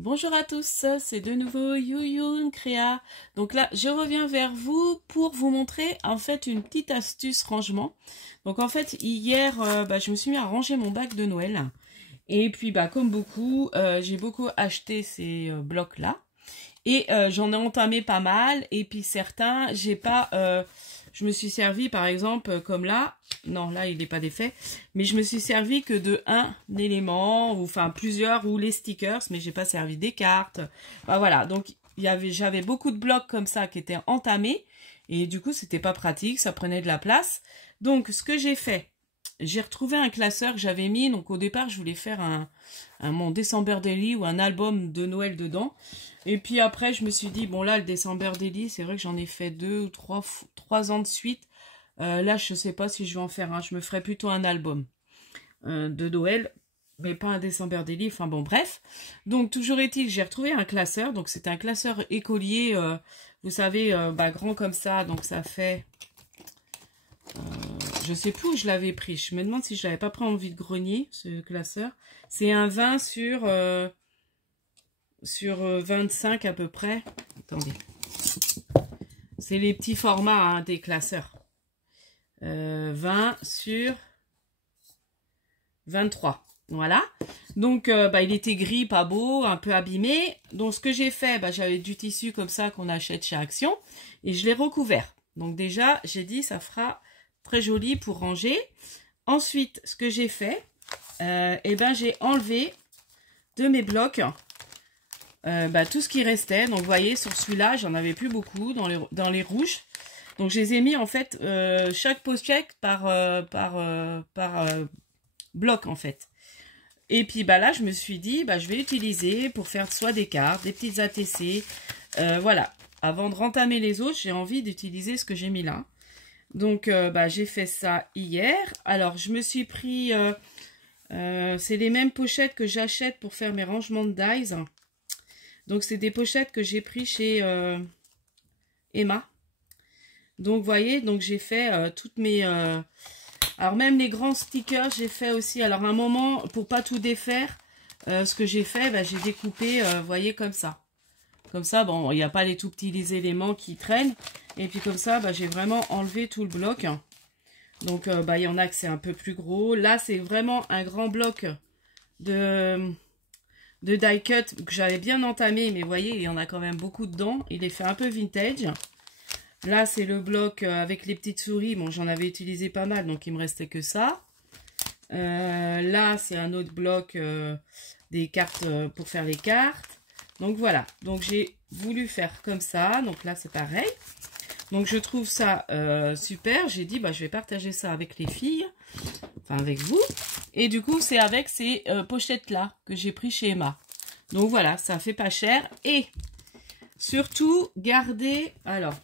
Bonjour à tous, c'est de nouveau Youyun Créa. Donc là, je reviens vers vous pour vous montrer en fait une petite astuce rangement. Donc en fait, hier, je me suis mis à ranger mon bac de Noël. Et puis, comme beaucoup, j'ai beaucoup acheté ces blocs-là. Et j'en ai entamé pas mal. Et puis certains, j'ai pas... je me suis servi, par exemple, comme là. Non, là, il n'est pas d'effet. Mais je me suis servi que de un élément, ou enfin plusieurs, ou les stickers. Mais j'ai pas servi des cartes. Voilà, donc j'avais beaucoup de blocs comme ça qui étaient entamés. Et du coup, c'était pas pratique, ça prenait de la place. Donc, ce que j'ai fait, j'ai retrouvé un classeur que j'avais mis. Donc, au départ, je voulais faire mon December Daily ou un album de Noël dedans. Et puis après, je me suis dit, bon là, le December Daily, c'est vrai que j'en ai fait 2 ou 3 ans de suite. Là, je sais pas si je vais en faire un. Je me ferai plutôt un album de Noël, mais pas un December Daily. Enfin bon, bref. Donc, toujours est-il, j'ai retrouvé un classeur. Donc, c'est un classeur écolier, vous savez, grand comme ça. Donc, ça fait... je sais plus où je l'avais pris. Je me demande si je l'avais pas pris en vide-grenier, ce classeur. C'est un 20 sur 25 à peu près. Attendez. C'est les petits formats des classeurs. 20 sur 23. Voilà. Donc, il était gris, pas beau, un peu abîmé. Donc, ce que j'ai fait, j'avais du tissu comme ça qu'on achète chez Action. Et je l'ai recouvert. Donc, déjà, j'ai dit, ça fera très joli pour ranger. Ensuite, ce que j'ai fait, j'ai enlevé de mes blocs tout ce qui restait. Donc, vous voyez, sur celui-là, j'en avais plus beaucoup dans les rouges. Donc, je les ai mis, en fait, chaque pochette par bloc, en fait. Et puis, là, je me suis dit, je vais utiliser pour faire soit des cartes, des petites ATC. Voilà. Avant de rentamer les autres, j'ai envie d'utiliser ce que j'ai mis là. Donc, j'ai fait ça hier. Alors, je me suis pris... c'est les mêmes pochettes que j'achète pour faire mes rangements de dies. Donc, c'est des pochettes que j'ai pris chez Emma. Donc, vous voyez, donc j'ai fait toutes mes... alors, même les grands stickers, j'ai fait aussi... Alors, à un moment, pour pas tout défaire, ce que j'ai fait, j'ai découpé, vous voyez, comme ça. Comme ça, bon, il n'y a pas les tout petits éléments qui traînent. Et puis, comme ça, j'ai vraiment enlevé tout le bloc. Donc, il y en a que c'est un peu plus gros. Là, c'est vraiment un grand bloc de die cut que j'avais bien entamé, mais vous voyez, il y en a quand même beaucoup dedans. Il est fait un peu vintage. Là, c'est le bloc avec les petites souris. Bon, j'en avais utilisé pas mal, donc il me restait que ça. Là, c'est un autre bloc des cartes pour faire les cartes. Donc voilà, donc j'ai voulu faire comme ça. Donc là, c'est pareil. Donc je trouve ça super. J'ai dit, je vais partager ça avec les filles, enfin avec vous. Et du coup, c'est avec ces pochettes-là que j'ai pris chez Emma. Donc voilà, ça fait pas cher. Et surtout, gardez... Alors,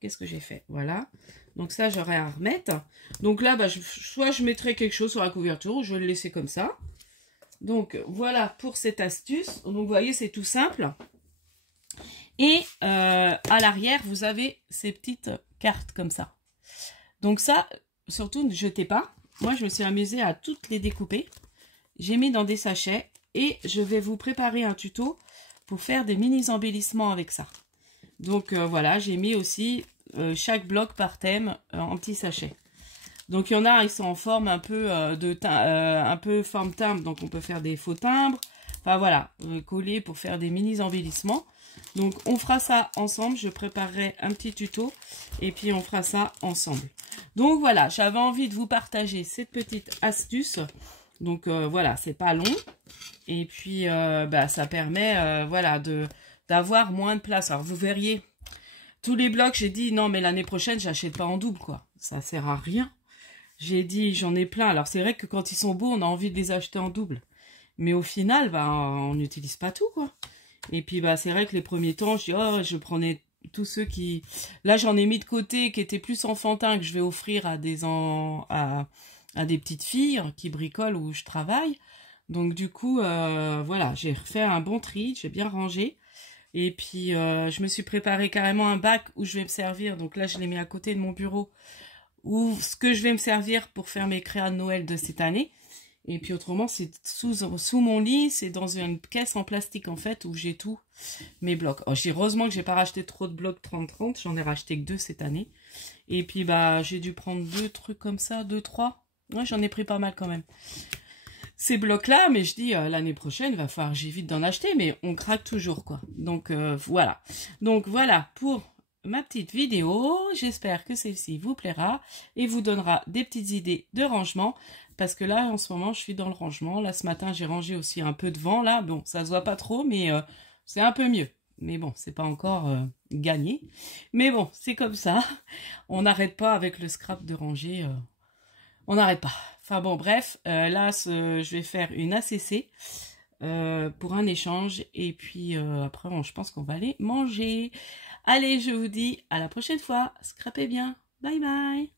qu'est-ce que j'ai fait? Voilà. Donc ça, j'aurai à remettre. Donc là, soit je mettrai quelque chose sur la couverture, ou je vais le laisser comme ça. Donc voilà pour cette astuce. Donc vous voyez, c'est tout simple. Et à l'arrière, vous avez ces petites cartes comme ça. Donc ça, surtout ne jetez pas. Moi, je me suis amusée à toutes les découper. J'ai mis dans des sachets et je vais vous préparer un tuto pour faire des mini embellissements avec ça. Donc voilà, j'ai mis aussi chaque bloc par thème en petits sachets. Donc il y en a, ils sont en forme un peu un peu forme timbre, donc on peut faire des faux timbres. Enfin voilà, coller pour faire des mini embellissements. Donc on fera ça ensemble, je préparerai un petit tuto et puis on fera ça ensemble. Donc voilà, j'avais envie de vous partager cette petite astuce. Donc voilà, c'est pas long et puis ça permet voilà d'avoir moins de place. Alors vous verriez, tous les blocs, j'ai dit non mais l'année prochaine j'achète pas en double quoi, ça sert à rien. J'ai dit j'en ai plein. Alors c'est vrai que quand ils sont beaux, on a envie de les acheter en double. Mais au final, on n'utilise pas tout quoi. Et puis c'est vrai que les premiers temps, je prenais tous ceux qui... Là j'en ai mis de côté qui étaient plus enfantins que je vais offrir à des petites filles qui bricolent où je travaille. Donc du coup, voilà, j'ai refait un bon tri, j'ai bien rangé. Et puis je me suis préparé carrément un bac où je vais me servir. Donc là je l'ai mis à côté de mon bureau. Où ce que je vais me servir pour faire mes créas de Noël de cette année. Et puis autrement, c'est sous mon lit, c'est dans une caisse en plastique en fait, où j'ai tous mes blocs. Oh, heureusement que j'ai pas racheté trop de blocs 30-30, j'en ai racheté que 2 cette année. Et puis bah j'ai dû prendre 2 trucs comme ça, 2, 3. Ouais, j'en ai pris pas mal quand même. Ces blocs-là, mais je dis l'année prochaine, va falloir que j'évite d'en acheter, mais on craque toujours quoi. Donc voilà. Donc voilà pour ma petite vidéo. J'espère que celle-ci vous plaira et vous donnera des petites idées de rangement. Parce que là, en ce moment, je suis dans le rangement. Là, ce matin, j'ai rangé aussi un peu devant. Là, bon, ça se voit pas trop, mais c'est un peu mieux. Mais bon, c'est pas encore gagné. Mais bon, c'est comme ça. On n'arrête pas avec le scrap de ranger. On n'arrête pas. Enfin bon, bref. Là, je vais faire une ACC pour un échange. Et puis après, je pense qu'on va aller manger. Allez, je vous dis à la prochaine fois. Scrapez bien. Bye bye.